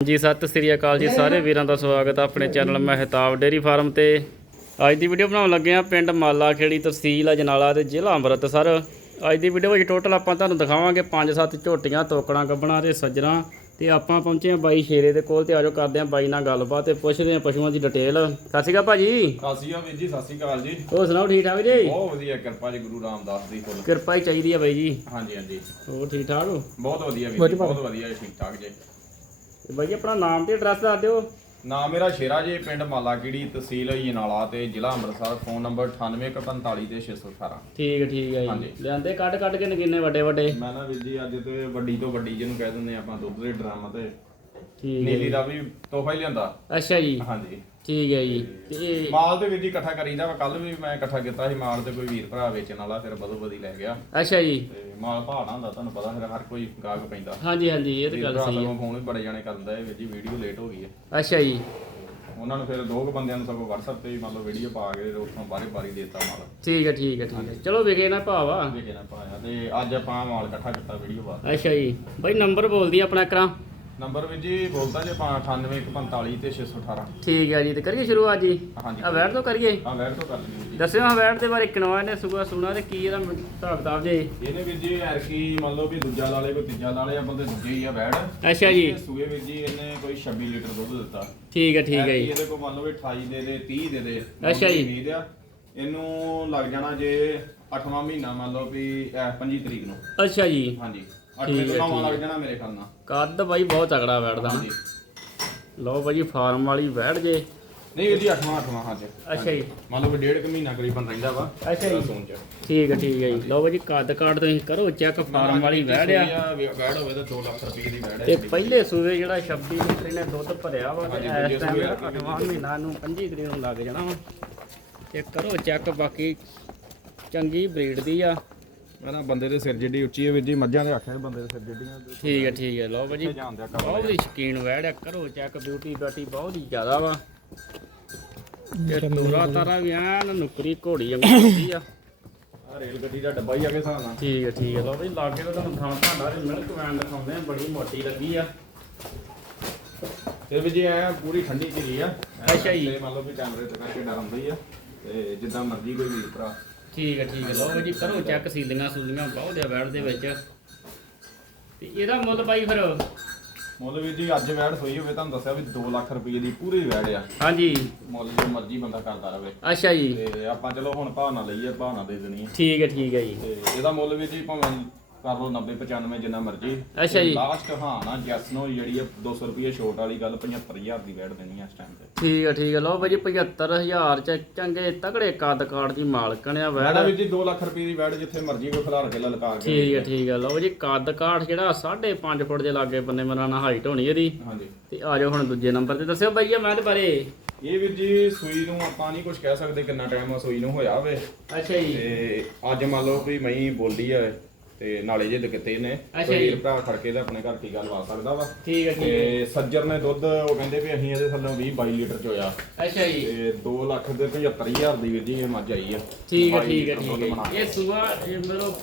ਜੀ ਸਤਿ ਸ੍ਰੀ ਅਕਾਲ ਜੀ ਸਾਰੇ ਵੀਰਾਂ ਦਾ ਸਵਾਗਤ ਹੈ ਆਪਣੇ ਚੈਨਲ ਮਹਿਤਾਬ ਡੇਰੀ ਫਾਰਮ ਤੇ। ਅੱਜ ਦੀ ਵੀਡੀਓ ਬਣਾਉਣ ਲੱਗੇ ਆ ਪਿੰਡ ਮਾਲਾ ਖੇੜੀ ਤਹਿਸੀਲ ਅਜਨਾਲਾ ਤੇ ਜ਼ਿਲ੍ਹਾ ਅੰਮ੍ਰਿਤਸਰ। ਅੱਜ ਦੀ ਵੀਡੀਓ ਵਿੱਚ ਟੋਟਲ ਆਪਾਂ ਤੁਹਾਨੂੰ ਦਿਖਾਵਾਂਗੇ 5-7 ਝੋਟੀਆਂ ਤੋਕੜਾਂ ਗੱਬਣਾ ਤੇ ਸੱਜਣਾ ਤੇ ਆਪਾਂ ਪਹੁੰਚੇ ਆ ਬਾਈ ਸ਼ੇਰੇ ਦੇ ਕੋਲ ਤੇ ਆਜੋ ਕਰਦੇ ਆ ਬਾਈ ਨਾਲ ਗੱਲਬਾਤ ਤੇ ਪੁੱਛਦੇ ਆ ਪਸ਼ੂਆਂ ਦੀ ਡਿਟੇਲ ਸਤਿ ਸ਼੍ਰੀ ਅਕਾਲ ਭਾਜੀ। ਸਤਿ ਸ਼੍ਰੀ ਅਕਾਲ ਵੀਰ ਜੀ ਸਤਿ ਸ਼੍ਰੀ ਅਕਾਲ ਜੀ। ਹੋਰ ਸੁਣਾਓ ਠੀਕ ਠਾਕ ਜੀ? ਬਹੁਤ ਵਧੀਆ ਕਿਰਪਾ ਜੀ ਗੁਰੂ ਰਾਮਦਾਸ ਦੀ ਫੁੱਲ। ਕਿਰਪਾ ਹੀ ਚਾਹੀਦੀ ਆ ਬਾਈ ਜੀ। ਹਾਂਜੀ ਹਾਂਜੀ। ਹੋਰ ਠੀਕ ਠਾਕ ਹੋ? ਬਹੁਤ ਵਧੀਆ ਵੀਰ ਜੀ ਬਹੁਤ ਵਧੀਆ ਠੀਕ ਠਾਕ ਜੀ। ਤੇ ਬਾਈ ਆਪਣਾ ਨਾਮ ਤੇ ਐਡਰੈਸ ਦੱਸ ਦਿਓ। ਨਾਮ ਮੇਰਾ ਸ਼ੇਰਾ ਜੀ ਪਿੰਡ ਮਾਲਾਕੀੜੀ ਤਹਿਸੀਲ ਜਨਾਲਾ ਤੇ ਜ਼ਿਲ੍ਹਾ ਅੰਮ੍ਰਿਤਸਰ ਫੋਨ ਨੰਬਰ 9845 ਤੇ 618 ਠੀਕ ਹੈ ਠੀਕ ਹੈ ਹਾਂਜੀ। ਜੀ ਲਿਆਂਦੇ ਕੱਢ ਕੱਢ ਕੇ ਨਗਿੰਨੇ ਵੱਡੇ ਵੱਡੇ। ਮੈਂ ਨਾ ਵੀਰ ਜੀ ਅੱਜ ਤੇ ਵੱਡੀ ਤੋਂ ਵੱਡੀ ਜਿਹਨੂੰ ਕਹਿ ਦਿੰਦੇ ਆਪਾਂ ਦੁੱਧ ਦੇ ਡਰਮ ਤੇ। ਠੀਕ ਹੈ ਨੀਲੀ ਦਾ ਵੀ ਤੋਹਫਾ ਹੀ ਲਿਆਂਦਾ। ਅੱਛਾ ਜੀ। ਹਾਂਜੀ। ਠੀਕ ਹੈ ਜੀ ਤੇ ਮਾਲ ਵੀਰ ਜੀ ਇਕੱਠਾ ਕਰੀਦਾ ਵਾ ਕੱਲ ਵੀ ਮੈਂ ਇਕੱਠਾ ਕੀਤਾ ਸੀ ਮਾਲ ਤੇ ਕੋਈ ਵੀਰ ਭਰਾ ਵੇਚਣ ਵਾਲਾ ਫਿਰ ਬਦੋ ਬਦੀ ਲੈ ਗਿਆ। ਅੱਛਾ ਜੀ। ਤੇ ਮਾਲ ਭਾਣਾ ਹੁੰਦਾ ਤੁਹਾਨੂੰ ਪਤਾ ਫਿਰ ਹਰ ਕੋਈ ਗਾਹਕ ਪੈਂਦਾ। ਹਾਂਜੀ ਹਾਂਜੀ ਇਹ ਤਾਂ ਗੱਲ ਸਹੀ ਹੈ ਫੋਨ ਵੀ ਬੜੇ ਜਾਣੇ ਕਰਦਾ ਹੈ ਵੀਰ ਜੀ ਵੀਡੀਓ ਲੇਟ ਹੋ ਗਈ ਹੈ ਅੱਛਾ ਜੀ। ਉਹਨਾਂ ਨੂੰ ਫਿਰ ਦੋ ਕੁ ਬੰਦਿਆਂ ਨੂੰ ਸਗੋਂ WhatsApp ਤੇ ਵੀ ਮੰਨ ਲਓ ਵੀਡੀਓ ਪਾ ਕੇ ਤੇ ਉੱਥੋਂ ਬਾਰੇ ਬਾਰੀ ਦੇਤਾ ਮਾਲ। ਠੀਕ ਹੈ ਠੀਕ ਹੈ ਠੀਕ ਹੈ ਚਲੋ ਵਿਕੇ ਨਾ ਭਾਵਾ ਵੇਖੇ ਨਾ ਪਾਇਆ ਤੇ ਅੱਜ ਆਪਾਂ ਮਾਲ ਇਕੱਠਾ ਕੀਤਾ ਵੀਡੀਓ ਬਾਅਦ ਅੱਛਾ ਜੀ। ਬਾਈ ਨੰਬਰ ਬੋਲਦੀ ਆਪਣਾ ਕਰਾਂ ਨੰਬਰ ਵੀ ਜੀ ਬੋਲਦਾ ਜੇ ਆਪਾਂ 9845 ਤੇ 618 ਠੀਕ ਹੈ ਜੀ ਤੇ ਕਰੀਏ ਸ਼ੁਰੂਆਤ ਜੀ ਹਾਂਜੀ। ਆ ਵੈਟ ਤੋਂ ਕਰੀਏ? ਹਾਂ ਵੈਰ ਤੋਂ ਕਰ ਲਈ ਜੀ। ਦੱਸਿਓ ਹਾਂ ਵੈਟ ਦੇ ਬਾਰੇ ਕਿਨਵਾ ਨੇ ਸੁਗਾ ਸੁਣਾ ਤੇ ਕੀ ਇਹਦਾ ਹਿਸਾਬ ਕਿਤਾਬ ਜੇ? ਇਹਨੇ ਵੀਰ ਜੀ ਐਰਕੀ ਮੰਨ ਲਓ ਵੀ ਦੂਜਾ ਲਾਲੇ ਕੋਈ ਤੀਜਾ ਲਾਲੇ ਆਪਾਂ ਤੇ ਦੂਜੇ ਹੀ ਆ ਵੈੜ ਅੱਛਾ ਜੀ। ਇਹ ਸੂਏ ਵੀਰ ਜੀ ਇਹਨੇ ਕੋਈ 26 ਲੀਟਰ ਦੁੱਧ ਦਿੱਤਾ। ਠੀਕ ਹੈ ਠੀਕ ਹੈ ਜੀ। ਇਹਦੇ ਕੋਲ ਮੰਨ ਲਓ ਵੀ 28 ਦੇ ਦੇ 30 ਦੇ ਦੇ ਅੱਛਾ ਜੀ। ਉਮੀਦ ਆ। ਇਹਨੂੰ ਲੱਗ ਜਾਣਾ ਜੇ 8ਵਾਂ ਮਹੀਨਾ ਮੰਨ ਲਓ ਵੀ 25 ਤਰੀਕ ਨੂੰ। ਅੱਛਾ ਜੀ। ਹਾਂਜੀ। ਠੀਕ 8 ਹੈ, ਤੋਂ ਨਵਾਂ ਠੀਕ ਲੱਗ ਜਾਣਾ ਮੇਰੇ ਖਿਆਲ ਨਾਲ। ਕੱਦ ਬਾਈ ਬਹੁਤ ਤਗੜਾ ਵੈਟ ਦਾ ਹਾਂਜੀ। ਲਓ ਬਾਈ ਫਾਰਮ ਵਾਲੀ ਵੈਟ ਜੇ। ਨਹੀਂ ਇਹਦੀ 8ਵਾਂ 8ਵਾਂ ਹਾਂਜੀ। ਅੱਛਾ ਜੀ। ਮੰਨ ਲਓ ਵੀ ਡੇਢ ਕੁ ਮਹੀਨਾ ਕਰੀਬਨ ਰਹਿੰਦਾ ਵਾ। ਅੱਛਾ ਜੀ। ਚ। ਠੀਕ ਹੈ ਠੀਕ ਹੈ ਜੀ। ਲਓ ਬਾਈ ਕੱਦ ਕਾਰਡ ਤੁਸੀਂ ਕਰੋ ਚੈੱਕ ਫਾਰਮ ਵਾਲੀ ਵੈਟ ਆ। ਵੈੜ ਹੋਵੇ ਤਾਂ 2 ਲੱਖ ਰੁਪਏ ਦੀ ਵੈੜ ਹੈ ਤੇ ਪਹਿਲੇ ਸੂਵੇ ਜਿਹੜਾ 26 ਲੀਟਰ ਇਹਨੇ ਦੁੱਧ ਭਰਿਆ ਵਾ ਤੇ ਹਾਂਜੀ, ਇਸ ਟਾਈਮ ਦਾ ਅਠਵਾਂ ਮਹੀਨਾ ਨੂੰ 25 ਤਰੀਕ ਨੂੰ ਲੱਗ ਜਾਣਾ ਵਾ। ਤੇ ਕਰੋ ਚੈੱਕ ਬਾਕੀ ਚੰਗੀ ਬਰੀਡ ਦੀ ਆ। ਮੈਂ ਨਾ ਬੰਦੇ ਦੇ ਸਿਰ ਜਿੱਡੀ ਉੱਚੀ ਹੈ ਵੀਰ ਜੀ ਮੱਝਾਂ ਦੇ ਆਖਿਆ ਬੰਦੇ ਦੇ ਸਿਰ ਜਿੱਡੀਆਂ। ਠੀਕ ਹੈ ਠੀਕ ਹੈ। ਲਓ ਭਾਜੀ ਬਹੁਤ ਹੀ ਸ਼ਕੀਨ ਵੈੜ ਆ ਕਰੋ ਚੈੱਕ ਬਿਊਟੀ ਬਾਟੀ ਬਹੁਤ ਹੀ ਜ਼ਿਆਦਾ ਵਾ। ਤੇ ਤੋਰਾ ਤਾਰਾ ਵੀ ਐਨ ਨੁਕਰੀ ਘੋੜੀ ਵਾਂਗੂ ਆ। ਆ ਰੇਲ ਗੱਡੀ ਦਾ ਡੱਬਾ ਹੀ ਆ ਕੇ ਹਿਸਾਬ ਨਾਲ। ਠੀਕ ਹੈ ਠੀਕ ਹੈ। ਲਓ ਭਾਈ ਲਾਗੇ ਤਾਂ ਤੁਹਾਨੂੰ ਥਾਂ ਭਾਂਡਾ ਮਿਲਕ ਵੈਨ ਦਿਖਾਉਂਦੇ ਆ ਬੜੀ ਮੋਟੀ ਲੱਗੀ ਆ। ਤੇ ਵੀ ਜੀ ਐ ਪੂਰੀ ਠੰਡੀ ਚੀਜ਼ ਆ। ਅੱਛਾ ਜੀ। ਤੇ ਮੰਨ ਲਓ ਵੀ ਕੈਮਰੇ ਤੇ ਕਰਕੇ ਡਰ ਹੁੰਦਾ ਹੀ ਆ ਤੇ ਜਿੱਦਾਂ ਮਰਜ਼ੀ ਕੋਈ ਵੀਰ ਭਰਾ। ਠੀਕ ਹੈ ਠੀਕ ਹੈ ਲਓ ਭਾਜੀ ਕਰੋ ਚੈੱਕ ਸੀਲੀਆਂ ਸੂਲੀਆਂ ਬਹੁਤ ਆ ਵੈੜ ਦੇ ਵਿੱਚ। ਤੇ ਇਹਦਾ ਮੁੱਲ ਭਾਈ ਫਿਰ? ਮੁੱਲ ਵੀਰ ਜੀ ਅੱਜ ਵੈੜ ਹੋਈ ਹੋਵੇ ਤੁਹਾਨੂੰ ਦੱਸਿਆ ਵੀ 2 ਲੱਖ ਰੁਪਏ ਦੀ ਪੂਰੀ ਵੈੜ ਆ। ਹਾਂਜੀ। ਮੁੱਲ ਜੋ ਮਰਜ਼ੀ ਬੰਦਾ ਕਰਦਾ ਰਵੇ। ਅੱਛਾ ਜੀ। ਤੇ ਆਪਾਂ ਚਲੋ ਹੁਣ ਭਾਅ ਨਾ ਲਈਏ ਭਾਅ ਨਾ ਦੇ ਦੇਣੀ ਠੀਕ ਹੈ ਠੀਕ ਹੈ ਜੀ। ਤੇ ਇਹਦਾ ਮੁੱਲ ਵੀ ਜੀ ਭਾਵੇਂ ਕਰ ਲਓ 90 95 ਜਿੰਨਾ ਮਰਜ਼ੀ। ਅੱਛਾ ਜੀ। ਲਾਸਟ ਹਾਂ ਨਾ ਜੈਸ ਨੋ ਜਿਹੜੀ ਆ 200 ਰੁਪਏ ਛੋਟ ਵਾਲੀ ਗੱਲ 75000 ਦੀ ਵੈਟ ਦੇਣੀ ਆ ਇਸ ਟਾਈਮ ਤੇ। ਠੀਕ ਹੈ ਠੀਕ ਹੈ ਲਓ ਭਾਜੀ 75000 ਚ ਚੰਗੇ ਤਗੜੇ ਕੱਦ ਕਾਠ ਦੀ ਮਾਲਕਣ ਆ ਵੈੜਾ ਵੀ ਜੀ 2 ਲੱਖ ਰੁਪਏ ਦੀ ਵੈਟ ਜਿੱਥੇ ਮਰਜ਼ੀ ਕੋਈ ਖਿਲਾਰ ਕੇ ਲਲਕਾਰ ਕੇ ਠੀਕ ਹੈ ਠੀਕ ਹੈ ਲਓ ਜੀ ਕੱਦ ਕਾਠ ਜਿਹੜਾ 5.5 ਫੁੱਟ ਦੇ ਲਾਗੇ ਬੰਨੇ ਮਰਾਣਾ ਹਾਈਟ ਹੋਣੀ ਇਹਦੀ। ਹਾਂਜੀ। ਤੇ ਆ ਜਾਓ ਹੁਣ ਦੂਜੇ ਨੰਬਰ ਤੇ। ਦੱਸਿਓ ਬਾਈ ਮੈਂ ਦੇ ਬਾਰੇ। ਇਹ ਵੀ ਜੀ ਸੂਈ ਨੂੰ ਆਪਾਂ ਨਹੀਂ ਕੁਝ ਕਹਿ ਸਕਦੇ ਕਿੰਨਾ ਟਾਈਮ ਆ ਸੂਈ ਨੂੰ ਹੋਇਆ ਹੋਵੇ ਅੱਛਾ ਜੀ। ਤੇ ਅੱਜ ਮੰਨ ਲਓ ਵੀ ਮਈ ਬੋਲੀ ਆ। ਤੇ ਨਾਲੇ ਜੇ ਕਿਤੇ ਨੇ ਅੱਛਾ ਕੋਈ ਜੀ। ਵੀਰ ਭਰਾ ਖੜਕੇ ਦਾ ਆਪਣੇ ਘਰ ਕੀ ਗੱਲ ਵਾ ਸਕਦਾ ਵਾ? ਠੀਕ ਹੈ ਠੀਕ ਹੈ। ਤੇ ਸੱਜਰ ਨੇ ਦੁੱਧ ਉਹ ਕਹਿੰਦੇ ਵੀ ਅਸੀਂ ਇਹਦੇ ਥੱਲੋਂ 20 22 ਲੀਟਰ ਚੋਇਆ। ਅੱਛਾ ਜੀ। ਤੇ 2 ਲੱਖ ਦੇ 75000 ਦੀ ਵੀਰ ਜੀ ਇਹ ਮੱਝ ਆਈ ਆ। ਠੀਕ ਹੈ 22 ਠੀਕ ਹੈ ਠੀਕ ਹੈ। ਇਹ ਸੂਆ ਇਹ ਮਤਲਬ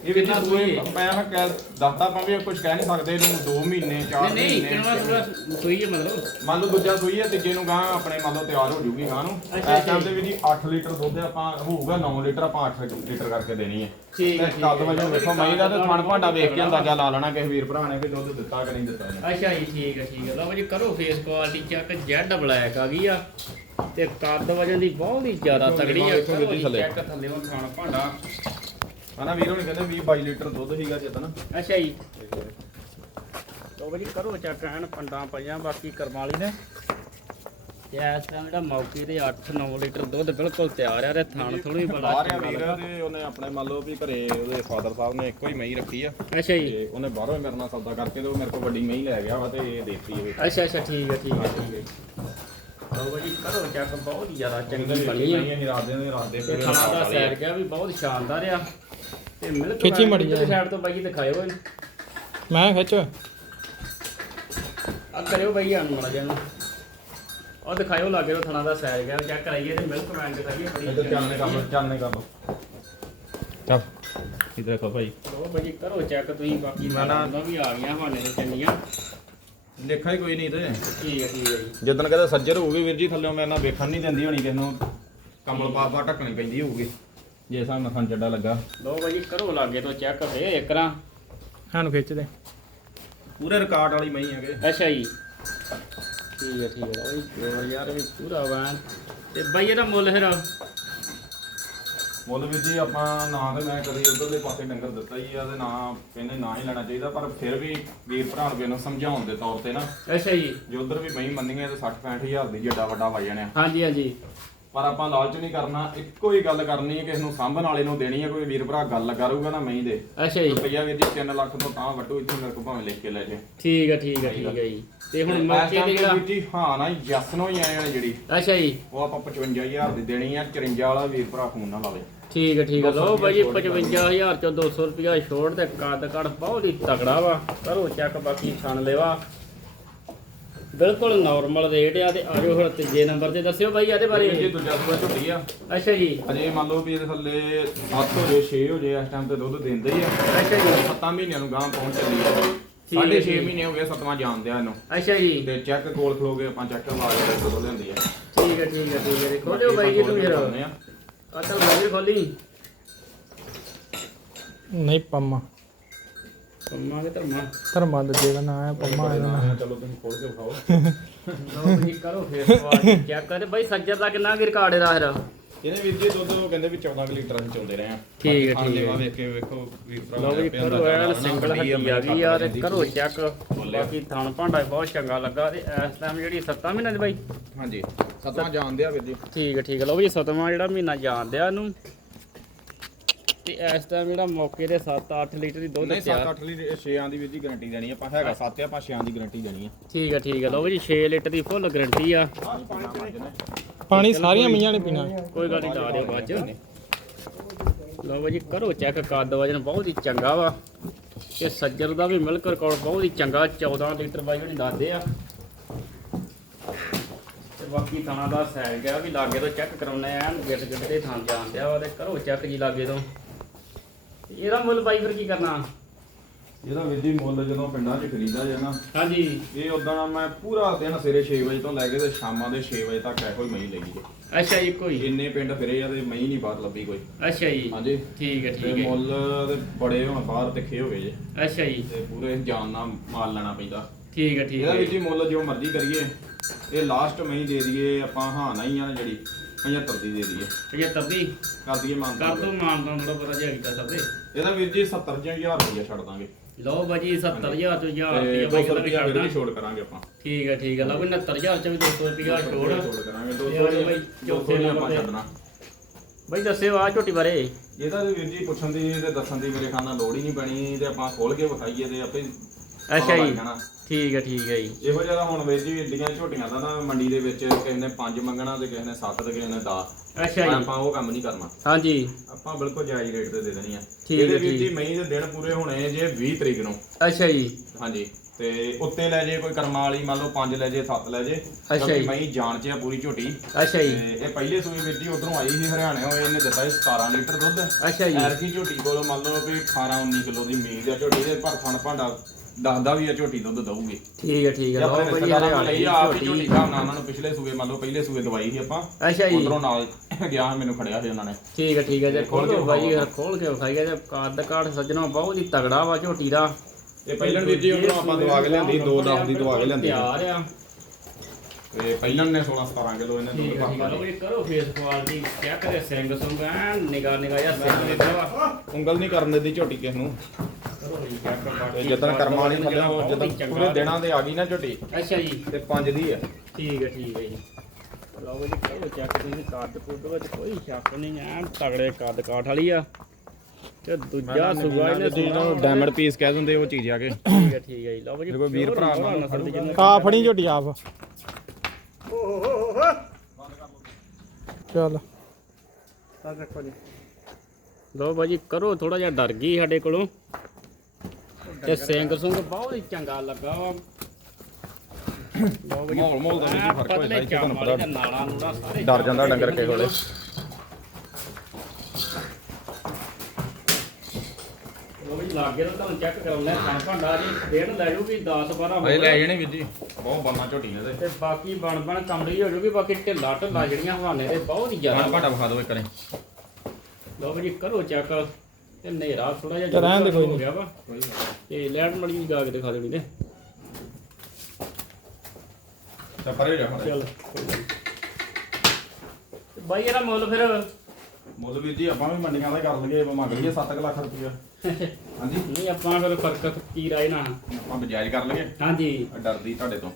ਇਹ ਵੀ ਜੀ ਸੂਈ? ਮੈਂ ਮੈਂ ਕਹਿ ਦੱਸਦਾ ਆਪਾਂ ਵੀ ਕੁਝ ਕਹਿ ਨਹੀਂ ਸਕਦੇ ਇਹਨੂੰ 2 ਮਹੀਨੇ 4 ਨਹੀਂ ਨਹੀਂ ਮਹੀਨੇ। ਕਿੰਨਾ ਸੂਆ ਸੂਈ ਹੈ ਮਤਲਬ? ਮੰਨ ਲਓ ਦੂਜਾ ਸੂਈ ਹੈ ਤੀਜੇ ਨੂੰ ਗਾਂ ਆਪਣੇ ਮੰਨ ਲਓ ਤਿਆਰ ਹੋ ਜੂਗੀ ਗਾਂ ਨੂੰ। ਅੱਛਾ, ਇਸ ਟਾਈਮ ਤੇ ਵੀ ਜੀ 8 ਲੀਟਰ ਦੁੱਧ ਆਪਾਂ ਹੋਊਗਾ 9 ਲੀਟਰ ਆਪਾਂ 8 ਲੀਟਰ ਕਰਕੇ ਦੇਣੀ ਹੈ। ਠੀਕ ਹੈ ਤੇ ਠੀਕ। ਕੱਦ ਹੈ ਵਜੋਂ ਵੇਖੋ ਮਈ ਦਾ ਤੇ ਥਣ ਭਾਂਡਾ ਵੇਖ ਕੇ ਅੰਦਾਜ਼ਾ ਲਾ ਲੈਣਾ ਕਿਸੇ ਵੀਰ ਭਰਾ ਨੇ ਕਿ ਦੁੱਧ ਦਿੱਤਾ ਕਿ ਨਹੀਂ ਦਿੱਤਾ ਇਹਨੇ ਅੱਛਾ ਜੀ ਠੀਕ ਹੈ ਠੀਕ ਹੈ। ਲਓ ਜੀ ਕਰੋ face quality check Z black ਆ ਗਈ ਆ। ਤੇ ਕੱਦ ਵਜਨ ਦੀ ਬਹੁਤ ਹੀ ਜ਼ਿਆਦਾ ਤਗੜੀ ਆ। ਦੇਖੋ ਕਰੋ ਜੀ ਥੱਲੇ। ਚੈੱਕ ਥੱਲੇ ਉਹ ਖਾਣ ਭਾਂਡਾ। ਹਨਾ ਵੀਰ ਹੁਣ ਕਹਿੰਦੇ 20 22 ਲੀਟਰ ਦੁੱਧ ਸੀਗਾ ਜਿੱਤਨ ਅੱਛਾ ਜੀ। ਲਓ ਜੀ ਕਰੋ ਚੈੱਕ ਐਨ ਪੰਡਾਂ ਪਈਆਂ ਬਾਕੀ ਕਰਮਾਲੀ ਨੇ। ਤੇ ਇਸ ਟਾਈਮ ਜਿਹੜਾ ਮੌਕੇ ਤੇ 8-9 ਲੀਟਰ ਦੁੱਧ ਬਿਲਕੁਲ ਤਿਆਰ ਆ ਤੇ ਥਣ ਥੋੜੀ ਬੜਾ ਬਾਹਰ ਆ ਵੀਰ। ਤੇ ਉਹਨੇ ਆਪਣੇ ਮੰਨ ਲਓ ਵੀ ਘਰੇ ਉਹਦੇ ਫਾਦਰ ਸਾਹਿਬ ਨੇ ਇੱਕੋ ਹੀ ਮਈ ਰੱਖੀ ਆ। ਅੱਛਾ ਜੀ। ਤੇ ਉਹਨੇ ਬਾਹਰੋਂ ਹੀ ਮੇਰੇ ਨਾਲ ਸੌਦਾ ਕਰਕੇ ਤੇ ਉਹ ਮੇਰੇ ਕੋਲ ਵੱਡੀ ਮਈ ਲੈ ਗਿਆ ਵਾ ਤੇ ਇਹ ਦੇਤੀ ਇਹ ਅੱਛਾ ਅੱਛਾ ਠੀਕ ਹੈ ਠੀਕ ਹੈ ਲਓ ਜੀ ਕਰੋ ਚੈੱਕ ਬਹੁਤ ਹੀ ਜ਼ਿਆਦਾ ਚੰਗੀ ਬਣੀ ਆ। ਨਹੀਂ ਰਾਤ ਦੇ ਰਾਤ ਦੇ ਤੇ ਖਾਣਾ ਦਾ ਆ। ਸੈਰ ਗਿਆ ਵੀ ਬਹੁਤ ਸ਼ਾਨਦਾਰ ਆ। ਤੇ ਖਿੱਚੀ ਮੜੀ ਆ। ਸਾਈਡ ਤੋਂ ਬਾਈ ਦਿਖਾਇਓ ਇਹਨੂੰ। ਮੈਂ ਖਿੱਚ। ਆ ਕਰਿਓ ਬਾਈ ਆਣ ਮੜਾ ਜਾਨ ਉਹ ਦਿਖਾਇਓ ਲਾਗੇ ਉਹ ਥਣਾ ਦਾ ਸੈਰ ਗਿਆ ਚੈੱਕ ਕਰਾਈਏ ਤੇ ਮਿਲਕ ਵੈਨ ਦਿਖਾਈਏ ਬੜੀ ਇੱਧਰ ਲਓ ਚਾਨਣੇ ਕਰ ਲਓ ਚੱਲ। ਇਧਰ ਦੇਖੋ ਭਾਈ। ਲਓ ਬਾਈ ਕਰੋ ਚੈੱਕ ਤੁਸੀਂ ਬਾਕੀ ਮੈਂ ਨਾ- ਮਾਲਾਂ ਵੀ ਆ ਗਈਆਂ ਹਵਾਨੇ ਤੇ ਚੰਗੀਆਂ ਦੇਖਾ ਹੀ ਕੋਈ ਨਹੀਂ ਤੇ। ਠੀਕ ਹੈ ਠੀਕ ਹੈ ਜੀ। ਜਦੋਂ ਕਦੇ ਸੱਜਰ ਹੋਊਗੀ ਵੀਰ ਜੀ ਥੱਲੇ ਮੈਂ ਨਾ ਵੇਖਣ ਨਹੀਂ ਦਿੰਦੀ ਹੋਣੀ ਕਿਸ ਨੂੰ। ਕਮਲ ਪਾ ਪਾ ਢੱਕਣੀ ਪੈਂਦੀ ਹੋਊਗੀ। ਜੇ ਹਿਸਾਬ ਨਾਲ ਚੱਡਾ ਲੱਗਾ। ਲੋ ਭਾਜੀ ਕਰੋ ਲਾਗੇ ਤੋਂ ਚੈੱਕ ਫੇ ਇਕਰਾਂ ਸਾਨੂੰ ਖਿੱਚ ਦੇ। ਪੂਰੇ ਰਿਕਾਰਡ ਵਾਲੀ ਮਈ ਹੈਗੇ। ਅੱਛਾ ਜੀ। ਠੀਕ ਹੈ ਠੀਕ ਹੈ। ਹੋਰ ਯਾਰ ਵੀ ਪੂਰਾ ਵੈਨ। ਤੇ ਬਾਈ ਇਹਦਾ ਮੁੱਲ ਫਿਰ? ਮੁੱਲ ਵੀਰ ਜੀ ਆਪਾਂ ਨਾ ਤੇ ਮੈਂ ਕਦੇ ਉਧਰਲੇ ਪਾਸੇ ਡੰਗਰ ਦਿੱਤਾ ਹੀ ਆ ਤੇ ਨਾ ਕਹਿੰਦੇ ਨਾ ਹੀ ਲੈਣਾ ਚਾਹੀਦਾ ਪਰ ਫਿਰ ਵੀ ਵੀਰ ਭਰਾ ਨੂੰ ਨੂੰ ਸਮਝਾਉਣ ਦੇ ਤੌਰ ਤੇ ਨਾ। ਅੱਛਾ ਜੀ। ਜੇ ਉਧਰ ਵੀ ਮਈ ਮੰਨੀਏ ਤਾਂ 60 65000 ਦੀ ਜੱਡਾ ਵੱਡਾ ਵਜਣ ਆ ਹਾਂਜੀ ਹਾਂਜੀ। ਪਰ ਆਪਾਂ ਲਾਲਚ ਨਹੀਂ ਕਰਨਾ ਇੱਕੋ ਹੀ ਗੱਲ ਕਰਨੀ ਹੈ ਕਿਸੇ ਨੂੰ ਸਾਂਭਣ ਵਾਲੇ ਨੂੰ ਦੇਣੀ ਹੈ ਕੋਈ ਵੀਰ ਭਰਾ ਗੱਲ ਕਰੂਗਾ ਨਾ ਮਈ ਦੇ। ਅੱਛਾ ਜੀ। ਰੁਪਈਆ ਵੀਰ ਜੀ 3 ਲੱਖ ਤੋਂ ਤਾਂ ਵੱਟੂ ਇੱਥੇ ਮੇਰੇ ਕੋਲ ਭਾਵੇਂ ਲਿਖ ਕੇ ਲੈ ਜੇ। ਠੀਕ ਹੈ ਠੀਕ ਹੈ ਠੀਕ ਹੈ ਜੀ। ਤੇ ਹੁਣ time ਤੇ ਜਿਹੜਾ ਵੀਰ ਜੀ ਹਾਂ ਨਾ ਯਸ ਨੂੰ ਹੀ ਆਏ ਨੇ ਜਿਹੜੀ। ਅੱਛਾ ਜੀ। ਉਹ ਆਪਾਂ 55000 ਦੀ ਦੇਣੀ ਆ 54 ਵਾਲਾ ਵੀਰ ਭਰਾ ਫੋਨ ਨਾ ਲਾਵੇ। ਠੀਕ ਹੈ ਠੀਕ ਹੈ ਲੋ ਛੋੜ 55000 ਚੋਂ 200 ਰੁਪਿਆ ਛੋੜ ਤੇ ਕੱਦ ਕੜ ਬਹੁਤ ਹੀ ਤਗੜਾ ਵਾ। ਕਰੋ ਚੈੱਕ ਬਾਕੀ ਖਾਣ ਲੈਵਾ। ਬਿਲਕੁਲ ਨਾਰਮਲ ਰੇਟ ਆ ਤੇ ਆਜੋ ਹੁਣ ਤੀਜੇ ਨੰਬਰ ਤੇ ਦੱਸਿਓ ਭਾਈ ਇਹਦੇ ਬਾਰੇ। ਜੀ ਦੂਜਾ ਸੂਆ ਝੁੱਟੀ ਆ। ਅੱਛਾ ਜੀ। ਅਜੇ ਮੰਨ ਲਓ ਵੀ ਇਹਦੇ ਥੱਲੇ 7 ਹੋ ਜੇ 6 ਹੋ ਜੇ ਇਸ ਟਾਈਮ ਤੇ ਦੁੱਧ ਦਿੰਦੇ ਹੀ ਆ। ਅੱਛਾ ਜੀ। 7 ਮਹੀਨਿਆਂ ਨੂੰ ਗਾਂ ਪਹੁੰਚ ਚੱਲੀ ਆ। ਸਾਢੇ 6 ਠੀਕ। ਮਹੀਨੇ ਹੋ ਗਏ ਸਤਵਾਂ ਜਾਣਦੇ ਆ ਇਹਨੂੰ। ਅੱਛਾ ਜੀ। ਤੇ ਚੈੱਕ ਕੋਲ ਖਲੋ ਕੇ ਆਪਾਂ ਚੈੱਕ ਕਰਵਾ ਕੇ ਦੁੱਧ ਲੈਂਦੀ ਆ। ਠੀਕ ਹੈ ਠੀਕ ਹੈ ਠੀਕ ਹੈ ਦੇਖੋ ਲਿਓ ਬਾਈ ਜੀ ਤੂੰ ਦਿਖਾਉਂਦੇ ਆ। ਅਸਲ ਬਾਈ ਖੋਲੀ ਨਹੀਂ ਪੰਮਾ। ਕੰਮਾਂ ਦੇ ਧਰਮਾ। ਧਰਮਾ ਦੇ ਦਾ ਨਾਂ ਹੈ ਪੰਮਾ ਇਹਦਾ ਨਾਂ। ਚਲੋ ਤੁਸੀਂ ਖੋਲ ਕੇ ਵਿਖਾਓ। ਲੋ ਜੀ ਕਰੋ ਫੇਰ ਸਵਾਲ ਚੈੱਕ ਕਰ। ਬਾਈ ਸੱਜਰ ਦਾ ਕਿੰਨਾ ਕੀ ਰਿਕਾਰਡ ਇਹਦਾ ਫਿਰ? ਇਹਨੇ ਵੀਰ ਜੀ ਦੁੱਧ ਉਹ ਕਹਿੰਦੇ ਵੀ 14 ਕੁ ਲੀਟਰ ਅਸੀਂ ਚੋਂਦੇ ਰਹੇ ਆ। ਠੀਕ ਹੈ, ਠੀਕ ਹੈ। ਵੇਖ ਕੇ ਵੇਖੋ ਵੀਰ ਭਰਾ ਲਓ ਵੀ ਕਰੋ ਐਨ ਸਿੰਗਲ ਹੱਡੀ ਆ ਗਈ ਆ ਤੇ ਕਰੋ ਚੈੱਕ। ਬਾਕੀ ਥਣ ਭਾਂਡਾ ਬਹੁਤ ਚੰਗਾ ਲੱਗਾ ਤੇ ਇਸ ਟਾਈਮ ਜਿਹੜੀ 7 ਮਹੀਨਿਆਂ ਦੀ ਬਾਈ। ਹਾਂਜੀ ਸਤਵਾਂ ਜਾਣਦੇ ਆ ਵੀਰ ਜੀ। ਠੀਕ ਹੈ ਠੀਕ ਹੈ। ਲਓ ਵੀ 7ਵਾਂ ਜਿਹੜਾ ਮਹੀਨਾ ਜਾਣਦੇ ਆ ਇਹਨੂੰ। ਤੇ ਇਸ ਟਾਈਮ ਜਿਹੜਾ ਮੌਕੇ ਤੇ 7-8 ਲੀਟਰ ਦੀ ਦੁੱਧ ਨਹੀਂ ਤਿਆਰ। 7-8 ਲੀਟਰ 6ਾਂ ਦੀ ਵੀਰ ਜੀ ਗਾਰੰਟੀ ਦੇਣੀ ਆ ਆਪਾਂ ਹੈਗਾ 7 ਆ ਆਪਾਂ 6ਾਂ ਦੀ ਗਾਰੰਟੀ ਦੇਣੀ ਆ। ਠੀਕ ਹੈ ਠੀਕ ਹੈ ਲਓ ਜੀ 6 ਲੀਟਰ ਦੀ ਫੁੱਲ ਗਾਰੰਟੀ ਆ। ਪਾਣੀ ਸਾਰੀਆਂ ਮਈਆਂ ਨੇ ਪੀਣਾ। ਕੋਈ ਗੱਲ ਨਹੀਂ ਲਾ ਦਿਓ ਬਾਅਦ ਚ। ਲਓ ਜੀ ਕਰੋ ਚੈੱਕ ਕੱਦ ਵਜਨ ਬਹੁਤ ਹੀ ਚੰਗਾ ਵਾ। ਇਹ ਸੱਜਰ ਦਾ ਵੀ ਮਿਲਕ ਰਿਕਾਰਡ ਬਹੁਤ ਹੀ ਚੰਗਾ 14 ਲੀਟਰ ਬਾਈ ਜਿਹੜੀ ਦੱਸਦੇ ਆ। ਤੇ ਬਾਕੀ ਥਾਣਾ ਦਾ ਸੈਲ ਗਿਆ ਵੀ ਲਾਗੇ ਤੋਂ ਚੈੱਕ ਕਰਾਉਣੇ ਆ ਗਿੱਟ ਗਿੱਟ ਦੇ ਥਾਂ ਆ ਵਾ ਤੇ ਕਰੋ ਚੈੱਕ ਜੀ ਲਾਗੇ ਤੇ। ਇਹਦਾ ਮੁੱਲ ਬਾਈ ਫਿਰ ਕੀ ਕਰਨਾ? ਇਹਦਾ ਵੀਰ ਜੀ ਮੁੱਲ ਜਦੋਂ ਪਿੰਡਾਂ 'ਚ ਖਰੀਦਾ ਜੇ ਨਾ ਹਾਂਜੀ। ਇਹ ਉਦਾਂ ਮੈਂ ਪੂਰਾ ਦਿਨ ਸਵੇਰੇ 6 ਵਜੇ ਤੋਂ ਲੈ ਕੇ ਤੇ ਸ਼ਾਮਾਂ ਦੇ 6 ਵਜੇ ਤੱਕ ਇਹੋ ਹੀ ਮਈ ਲਈ ਅੱਛਾ ਜੀ ਕੋਈ ਇੰਨੇ ਪਿੰਡ ਫਿਰੇ ਆ ਤੇ ਮਈ ਨਹੀਂ ਬਾਤ ਲੱਭੀ ਕੋਈ। ਅੱਛਾ ਜੀ। ਹਾਂਜੀ। ਠੀਕ ਹੈ ਤੇ ਠੀਕ ਹੈ। ਮੁੱਲ ਤੇ ਬੜੇ ਹੋਣ ਬਾਹਰ ਤਿੱਖੇ ਹੋ ਗਏ ਜੇ। ਅੱਛਾ ਜੀ। ਤੇ ਪੂਰੇ ਜਾਨ ਨਾਲ ਮਾਲ ਲੈਣਾ ਪੈਂਦਾ। ਠੀਕ ਹੈ ਠੀਕ ਇਹਦਾ ਹੈ। ਵੀਰ ਜੀ ਮੁੱਲ ਜੋ ਮਰਜ਼ੀ ਕਰੀਏ ਇਹ ਲਾਸਟ ਮਈ ਦੇ ਦਈਏ ਆਪਾਂ ਹਾਂ ਨਹੀਂ ਆ ਜਿਹੜੀ 75 ਦੀ ਦੇ ਦਈਏ। 75 ਦੀ? ਕਰ ਦਈਏ ਮੰਨ ਕਰ ਦੋ ਮਾਨ ਤੋਂ ਥੋੜਾ ਪਤਾ ਜਿਹਾ ਕੀਤਾ ਸਭ ਦੇ। ਇਹਦਾ ਵੀਰ ਜੀ 70000 ਰੁਪਇਆ ਛੱਡ ਦਾਂਗੇ। ਲਓ ਬਾਜੀ 70000 ਤੋਂ 1000 ਤੇ ਰੁਪਏ 200 ਰੁਪਇਆ ਵੀਰ ਜੀ ਛੋੜ ਕਰਾਂਗੇ ਆਪਾਂ। ਠੀਕ ਹੈ ਠੀਕ ਹੈ ਲਓ ਵੀ 69000 ਚ ਵੀ 200 ਰੁਪਏ ਛੋੜ। ਛੋੜ ਕਰਾਂਗੇ ਇਹ ਵਾਲੇ 200 ਬਾਈ ਬਈ ਚੌਥੇ 200 ਨੰਬਰ ਆਪਾਂ ਤੇ। ਛੱਡਣਾ। ਬਾਈ ਦੱਸਿਓ ਆ ਝੋਟੀ ਬਾਰੇ। ਇਹਦਾ ਤੇ ਵੀਰ ਜੀ ਪੁੱਛਣ ਦੀ ਤੇ ਦੱਸਣ ਦੀ ਮੇਰੇ ਖਾਨਾ ਲੋੜ ਹੀ ਨਹੀਂ ਪੈਣੀ ਤੇ ਆਪਾਂ ਖੋਲ ਕੇ ਵਿਖਾਈਏ ਤੇ ਆਪੇ ਅੱਛਾ ਜੀ। ਠੀਕ ਹੈ ਠੀਕ ਹੈ ਜੀ। ਇਹੋ ਜਿਹਾ ਤਾਂ ਹੁਣ ਵੀਰ ਜੀ ਏਡੀਆਂ ਝੋਟੀਆਂ ਦਾ ਨਾ ਮੰਡੀ ਦੇ ਵਿੱਚ ਕਿਸੇ ਨੇ 5 ਮੰਗਣਾ ਤੇ ਕਿਸੇ ਨੇ 7 ਤੇ ਕਿਸੇ ਨੇ 10 ਅੱਛਾ ਜੀ। ਆਪਾਂ ਉਹ ਕੰਮ ਨਹੀਂ ਕਰਨਾ। ਹਾਂਜੀ। ਆਪਾਂ ਬਿਲਕੁਲ ਜਾਇਜ਼ ਰੇਟ ਤੇ ਦੇ ਦੇਣੀ ਆ। ਇਹਦੇ ਵੀਰ। ਜੀ ਮਈ ਦੇ ਦਿਨ ਪੂਰੇ ਹੋਣੇ ਜੇ 20 ਤਰੀਕ ਨੂੰ। ਅੱਛਾ ਜੀ। ਹਾਂਜੀ। ਤੇ ਉੱਤੇ ਲੈ ਜੇ ਕੋਈ ਕਰਮਾਂ ਵਾਲੀ ਮੰਨ ਲਓ 5 ਲੈ ਜੇ 7 ਲੈ ਜੇ। ਅੱਛਾ ਜੀ। ਮਈ ਜਾਣ ਚ ਆ ਪੂਰੀ ਝੋਟੀ। ਅੱਛਾ ਜੀ। ਇਹ ਪਹਿਲੇ ਸੂਈ ਵੀਰ ਜੀ ਉਧਰੋਂ ਆਈ ਸੀ ਹਰਿਆਣੇ ਹੋਏ ਇਹਨੇ ਦਿੱਤਾ ਸੀ 17 ਲੀਟਰ ਦੁੱਧ। ਅੱਛਾ ਜੀ। ਐਰਕੀ ਝੋਟੀ ਕੋਲ ਮੰਨ ਲਓ ਵੀ 18 19 ਕਿਲੋ ਦੀ ਮੀਲ ਆ ਝੋਟੀ ਦੇ ਪਰ ਥਣ ਭਾਂਡਾ ਦੱਸਦਾ ਵੀ ਆ ਝੋਟੀ ਦੁੱਧ ਦਊਗੀ। ਠੀਕ ਹੈ ਠੀਕ ਹੈ ਆਪਣੇ ਲਓ ਰਿਸ਼ਤੇਦਾਰਾਂ ਲਈ ਦੀ ਆ ਆਪ ਹੀ ਝੋਟੀ। ਨਾਲ ਉਹਨਾਂ ਨੂੰ ਪਿਛਲੇ ਸੂਏ ਮੰਨ ਲਓ ਪਹਿਲੇ ਸੂਏ ਦਵਾਈ ਸੀ ਆਪਾਂ। ਅੱਛਾ ਜੀ। ਉਧਰੋਂ ਨਾਲ ਗਿਆ ਮੈਨੂੰ ਖੜਿਆ ਸੀ ਉਹਨਾਂ ਨੇ। ਠੀਕ ਹੈ ਠੀਕ ਹੈ ਜੇ ਖੋਲ ਕੇ ਬਾਈ ਵਿਖਾਓ। ਖੋਲ ਕੇ ਵਿਖਾਈਏ ਤੇ ਕਾਰਡ ਕਾਰਡ ਸੱਜਣਾ ਬਹੁਤ ਹੀ ਤਗੜਾ ਵਾ ਝੋਟੀ ਦਾ। ਇਹ ਪਹਿਲਣ ਵੀਰ ਜੀ ਉਧਰੋਂ ਆਪਾਂ ਦਵਾ ਕੇ ਲਿਆਂਦੀ 2 10 ਦੀ ਦਵਾ ਕੇ ਲਿਆਂਦੀ। ਤਿਆਰ ਆ। ਤੇ ਪਹਿਲਣ ਨੇ 16 17 ਕਿਲੋ ਇਹਨੇ ਠੀਕ ਦੁੱਧ ਠੀਕ ਭਰਤਾ ਲਓ ਜੀ। ਕਰੋ ਫੇਸ ਕੁਆਲਿਟੀ ਚੈੱਕ ਕਰੇ ਸਿੰਘ ਸੁੰਗ ਐਨ ਨਿਗਾ ਨਿਗਾ ਜਾਂ ਸਿੰਘ ਵੇਖੋ ਵਾ। ਉਂਗਲ ਨਹੀਂ ਕਰਨ ਦਿੰਦੀ ਝੋਟੀ ਕਿਸ ਨੂੰ। ਕਰੋ ਜੀ ਚੈੱਕ ਤੇ ਬਾਕੀ ਜਦੋਂ ਕਰਮਾਂ ਵਾਲੀ ਥੱਲੇ ਜਦੋਂ। ਪੂਰੇ ਦਿਨਾਂ ਦੇ ਆ ਗਈ ਨਾ ਝੋਟੀ ਅੱਛਾ ਜੀ। ਤੇ 5 ਦੀ ਆ। ਠੀਕ ਹੈ ਠੀਕ ਹੈ ਜੀ। ਲਓ ਜੀ ਕਰੋ ਚੈੱਕ ਤੁਸੀਂ ਕੱਦ ਕੁੱਦ ਵਿੱਚ ਕੋਈ ਸ਼ੱਕ ਨਹੀਂ ਐਨ ਤਗੜੇ ਕੱਦ ਕਾਠ ਵਾਲੀ ਆ। ਤੇ ਦੂਜਾ ਸੁਗਾ ਇਹਨੇ ਸੁਣਾ ਡਾਇਮੰਡ ਪੀਸ ਕਹਿ ਦਿੰਦੇ ਉਹ ਚੀਜ਼ ਆ ਕੇ। ਠੀਕ ਹੈ ਠੀਕ ਹੈ ਜੀ। ਲਓ ਜੀ ਜੇ ਕੋਈ ਵੀਰ ਭਰਾ ਨਾਲ ਨਸਲ ਦੀ ਜਿਹਨੂੰ ਆ ਫੜੀ ਝੋਟੀ ਆਪ ਚੱਲ ਲੋ ਬਾਜੀ ਕਰੋ ਥੋੜਾ ਜਿਹਾ ਡਰ ਗਈ ਸਾਡੇ ਕੋਲੋਂ। ਤੇ ਸਿੰਘ ਸੁੰਗ ਬਹੁਤ ਹੀ ਚੰਗਾ ਲੱਗਾ ਵਾ। ਲਓ ਮਾਹੌਲ ਮਾਹੌਲ ਦਾ ਵੀ ਫ਼ਰਕ ਹੋਇਆ? ਪਤਲੇ ਇੱਥੇ ਤੁਹਾਨੂੰ ਪਤਾ? ਤੇ ਡਰ ਜਾਂਦਾ ਡੰਗਰ ਕਿਸੇ ਵੇਲੇ। ਲਾਗੇ ਤੋਂ ਤੁਹਾਨੂੰ ਚੈੱਕ ਕਰਾਉਣਾ ਖਾਣ ਭਾਂਡਾ ਜੀ ਡੇਢ ਲੈ ਜੂਗੀ 10 12 ਅਜੇ ਲੈ ਜਾਣੇ ਵੀਰ ਜੀ। ਬਹੁਤ ਬੰਨਾ ਝੋਟੀ ਇਹਦੇ। ਤੇ ਬਾਕੀ ਬਣ ਬਣ ਕਮੜੀ ਹੋ ਜੂਗੀ ਬਾਕੀ ਢਿੱਲਾ ਢਿੱਲਾ ਜਿਹੜੀਆਂ ਹਵਾਨੇ ਦੇ ਬਹੁਤ ਹੀ ਜ਼ਿਆਦਾ। ਭਾਂਡਾ ਵਿਖਾ ਦਿਓ ਇੱਕ ਨੇ ਲਓ ਜੀ ਕਰੋ ਚੈੱਕ ਤੇ ਹਨੇਰਾ ਥੋੜਾ ਜਿਹਾ ਤੇ ਰਹਿਣ ਦੇ ਕੋਈ ਹੋ ਨੀ। ਗਿਆ ਵਾ। ਤੇ ਲੈਟ ਮੜੀ ਜੀ ਗਾ ਕੇ ਦਿਖਾ ਦੇਣੀ ਨੇ। ਤਾਂ ਪਰੇ ਜਾ ਚਲ ਤੇ ਬਾਈ ਇਹਦਾ ਮੁੱਲ ਫਿਰ? ਮੁੱਲ ਵੀਰ ਜੀ ਆਪਾਂ ਵੀ ਮੰਡੀਆਂ ਦਾ ਕਰ ਲਈਏ ਮੰਗ ਲਈਏ 7 ਲੱਖ ਰੁਪਇਆ ਹਾਂਜੀ। ਨਹੀਂ ਆਪਾਂ ਫਿਰ ਫ਼ਰਕ ਕੀ ਰਾਏ ਨਾ ਆਪਾਂ ਬਜਾਜ ਕਰ ਲਈਏ। ਹਾਂਜੀ। ਡਰਦੀ ਤੁਹਾਡੇ ਤੋਂ।